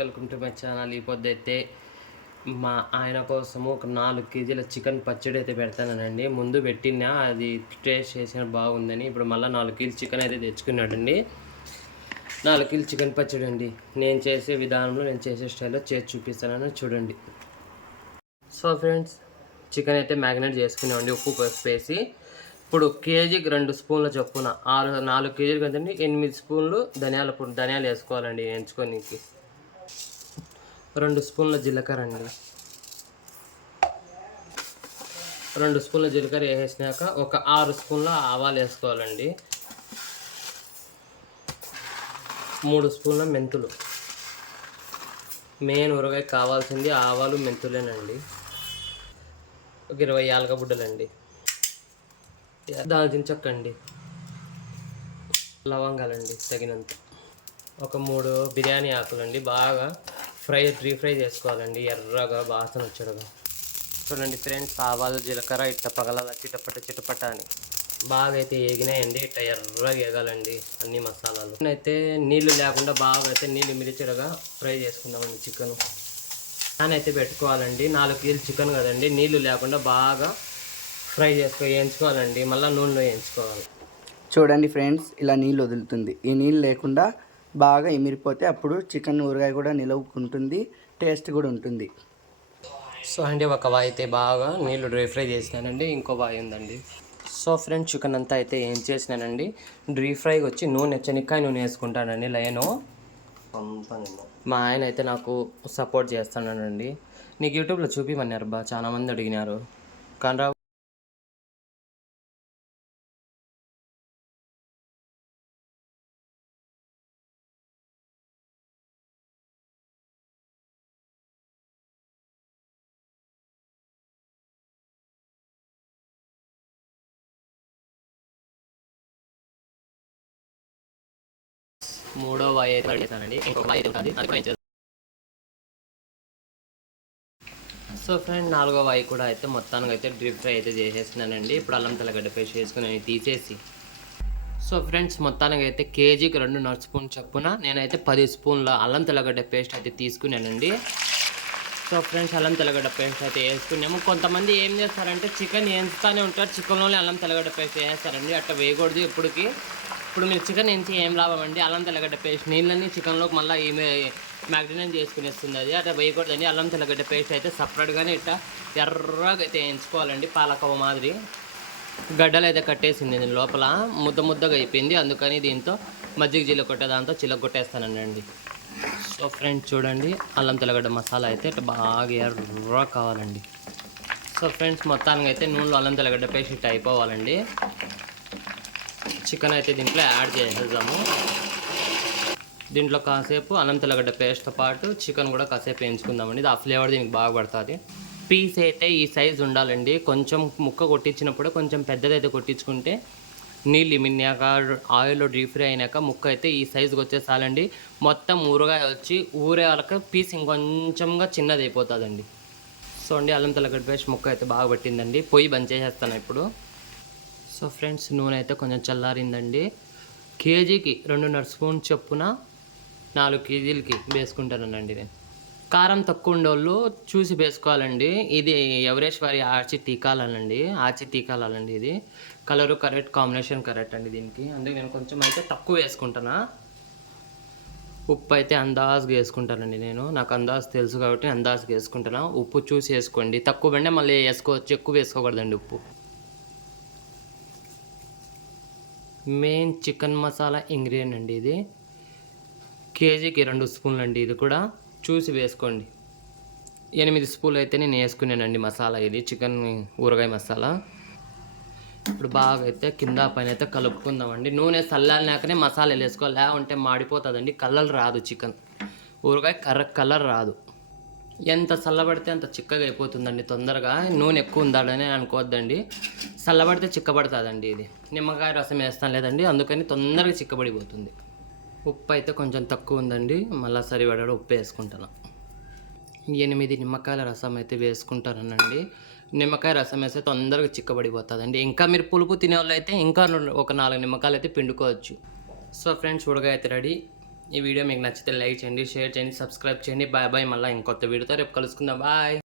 Welcome to my channel. ఈ పొద్దు అయితే మా ఆయన కోసము ఒక 4 కేజీల చికెన్ పచ్చడి అయితే పెడతానండి. ముందు పెట్టినా అది టేస్ట్ చేసిన బాగుందని ఇప్పుడు మళ్ళీ 4 కేజీలు చికెన్ అయితే తెచ్చుకున్నాడండి. 4 కేజీలు చికెన్ పచ్చడి అండి. నేను చేసే విధానంలో నేను చేసే స్టైల్లో చేసి చూపిస్తానని చూడండి. సో ఫ్రెండ్స్, చికెన్ అయితే మ్యారినేట్ చేసుకున్నామండి ఉప్పు పసుపు వేసి. ఇప్పుడు కేజీకి 2 స్పూన్ల చొప్పున 4 కేజీలు కదండి 8 స్పూన్లు ధనియాలు వేసుకోవాలండి. ఎంచుకోనికి 2 స్పూన్ల జీలకర్ర అండి. 2 స్పూన్ల జీలకర్ర వేసేసినాక ఒక 6 స్పూన్ల ఆవాలు వేసుకోవాలండి. 3 స్పూన్ల మెంతులు. మెయిన్ ఊరగాయ కావాల్సింది ఆవాలు మెంతులేనండి. ఒక 20 యాలకబుడ్డలండి. దాల్చిన చెక్క అండి. లవంగాలండి తగినంత. ఒక 3 బిర్యానీ ఆకులండి. బాగా డీప్ ఫ్రై చేసుకోవాలండి, ఎర్రగా వాసన వచ్చేడుగా. చూడండి ఫ్రెండ్స్, ఆవాలు జీలకర్ర ఇట్లా పగల చిటపట అని బాగా అయితే ఏగినాయండి. ఇట్లా ఎర్రగా ఏగాలండి అన్ని మసాలాలు. అయితే నీళ్ళు లేకుండా బాగా అయితే నీళ్ళు మిరిచెడగా ఫ్రై చేసుకుందామండి చికెన్. ప్యాన్ అయితే పెట్టుకోవాలండి. 4 కేజీలు చికెన్ కదండి, నీళ్ళు లేకుండా బాగా ఫ్రై వేయించుకోవాలండి. మళ్ళీ నూనెలో వేయించుకోవాలి. చూడండి ఫ్రెండ్స్, ఇలా నీళ్ళు వదులుతుంది. ఈ నీళ్ళు లేకుండా బాగా ఇమిరిపోతే అప్పుడు చికెన్ ఊరగాయ కూడా నిలవుకుంటుంది, టేస్ట్ కూడా ఉంటుంది. సో అండి, ఒక వాయి అయితే బాగా నీళ్ళు డ్రై ఫ్రై చేసినానండి. ఇంకో వాయి ఉందండి. సో ఫ్రెండ్స్, చికెన్ అంతా అయితే ఏం చేసినానండి, డ్రీ ఫ్రైకి వచ్చి శనక్కాయ నూనె వేసుకుంటానండి. లైను మా ఆయన అయితే నాకు సపోర్ట్ చేస్తానండి. నీకు యూట్యూబ్లో చూపిమన్నారు బా, చాలామంది అడిగినారు. కానీ మూడో వాయి అయితే అడిగేసానండి. ఇంకొక వాయి ఉంటుంది, అది ఫ్రై చేస్తాను. సో ఫ్రెండ్, 4వ వాయి కూడా అయితే మొత్తానికి అయితే డ్రీప్ ఫ్రై అయితే చేసేసినానండి. ఇప్పుడు అల్లం తెల్లగడ్డ పేస్ట్ వేసుకుని తీసేసి. సో ఫ్రెండ్స్, మొత్తానికి అయితే కేజీకి 2.5 స్పూన్ చొప్పున నేనైతే 10 స్పూన్ల అల్లం తెల్లగడ్డ పేస్ట్ అయితే తీసుకున్నానండి. సో ఫ్రెండ్స్, అల్లం తెల్లగడ్డ పేస్ట్ అయితే వేసుకున్నాము. కొంతమంది ఏం చేస్తారంటే చికెన్ వేస్తూనే ఉంటారు, చికెన్లోనే అల్లం తెల్లగడ్డ పేస్ట్ వేస్తారండి. అట్లా వేయకూడదు ఎప్పటికి. ఇప్పుడు మీరు చికెన్ వేసి ఏం లాభం అండి, అల్లం తెల్లగడ్డ పేస్ట్ నీళ్ళని చికెన్లోకి మళ్ళీ ఏమి మ్యాగ్రినేట్ చేసుకునేస్తుంది అది. అట్లా వేయకూడదండి. అల్లం తెల్లగడ్డ పేస్ట్ అయితే సపరేట్గానే ఇట్లా ఎర్రగా అయితే వేయించుకోవాలండి, పాలకవ మాదిరి. గడ్డలు అయితే కట్టేసింది దీని లోపల, ముద్దగా అయిపోయింది. అందుకని దీంతో మజ్జిగ జీలకొట్టే దాంతో చిలగొట్టేస్తానండి. సో ఫ్రెండ్స్ చూడండి, అల్లం తెల్లగడ్డ మసాలా అయితే ఇట్లా బాగా ఎర్రగా కావాలండి. సో ఫ్రెండ్స్, మొత్తానికి అయితే నూనెలో అల్లం తెల్లగడ్డ పేస్ట్ ఇట్లా అయిపోవాలండి. చికెన్ అయితే దీంట్లో యాడ్ చేసేద్దాము. దీంట్లో కాసేపు అల్లం తెల్లగడ్డ పేస్ట్తో పాటు చికెన్ కూడా కాసేపు వేయించుకుందామండి. ఆ ఫ్లేవర్ దీనికి బాగా పడుతుంది. పీస్ అయితే ఈ సైజు ఉండాలండి. కొంచెం ముక్క కొట్టించినప్పుడు కొంచెం పెద్దదైతే కొట్టించుకుంటే నీళ్ళు ఇమినాక ఆయిల్లో డీప్ ఫ్రై అయినాక ముక్క అయితే ఈ సైజుకి వచ్చేసాలండి. మొత్తం ఊరగాయ వచ్చి ఊరే వాళ్ళకి పీస్ ఇంకొంచెంగా చిన్నది అయిపోతుందండి. సో అండి, అల్లం తెల్లగడ్డ పేస్ట్ ముక్క అయితే బాగా పట్టిందండి. పొయ్యి బంద్ చేసేస్తాను ఇప్పుడు. సో ఫ్రెండ్స్, నూనె అయితే కొంచెం చల్లారిందండి. కేజీకి 2.5 స్పూన్ చొప్పున 4 కేజీలకి వేసుకుంటానండి నేను. కారం తక్కువ ఉండేవాళ్ళు చూసి వేసుకోవాలండి. ఇది ఎవరేష్ వారి ఆచి తీకాలండి. ఇది కలరు కరెక్ట్, కాంబినేషన్ కరెక్ట్ అండి దీనికి. అందుకే నేను కొంచెం అయితే తక్కువ వేసుకుంటాను. ఉప్పు అయితే అందాజుగా వేసుకుంటానండి నేను. నాకు అందాజు తెలుసు కాబట్టి అందాజుగా వేసుకుంటాను. ఉప్పు చూసి వేసుకోండి. తక్కువ వెంటనే మళ్ళీ వేసుకోవచ్చు, ఎక్కువ వేసుకోకూడదండి ఉప్పు. మెయిన్ చికెన్ మసాలా ఇంగ్రీడియంట్ అండి ఇది. కేజీకి 2 స్పూన్లు అండి. ఇది కూడా చూసి వేసుకోండి. 8 స్పూన్లు అయితే నేను వేసుకున్నానండి మసాలా. ఇది చికెన్ ఊరగాయ మసాలా. ఇప్పుడు బాగా అయితే కింద పైన అయితే కలుపుకుందామండి. నూనె చల్లారినాకనే మసాలాలు వేసుకోవాలి, లేకుంటే మాడిపోతుందండి. కలర్ రాదు, చికెన్ ఊరగాయ కలర్ రాదు. ఎంత చల్లబడితే అంత చిక్కగా అయిపోతుందండి తొందరగా. నూనె ఎక్కువ ఉండాలని అనుకోవద్దండి, చల్లబడితే చిక్కబడుతుందండి. ఇది నిమ్మకాయ రసం వేస్తాను లేదండి, అందుకని తొందరగా చిక్కబడిపోతుంది. ఉప్పు అయితే కొంచెం తక్కువ ఉందండి, మళ్ళీ సరిపడా ఉప్పు వేసుకుంటాను. 8 నిమ్మకాయల రసం అయితే వేసుకుంటానండి. నిమ్మకాయ రసం వేస్తే తొందరగా చిక్కబడిపోతుందండి. ఇంకా మీరు పులుపు తినేవాళ్ళు అయితే ఇంకా ఒక 4 నిమ్మకాయలు అయితే పిండుకోవచ్చు. సో ఫ్రెండ్స్, ఊరగాయ అయితే రెడీ. ఈ వీడియో మీకు నచ్చితే లైక్ చేయండి, షేర్ చేయండి, సబ్స్క్రైబ్ చేయండి. Bye bye. మళ్ళీ ఇంకొత్త వీడియోతో రేపు కలుసుకుందాం. బాయ్.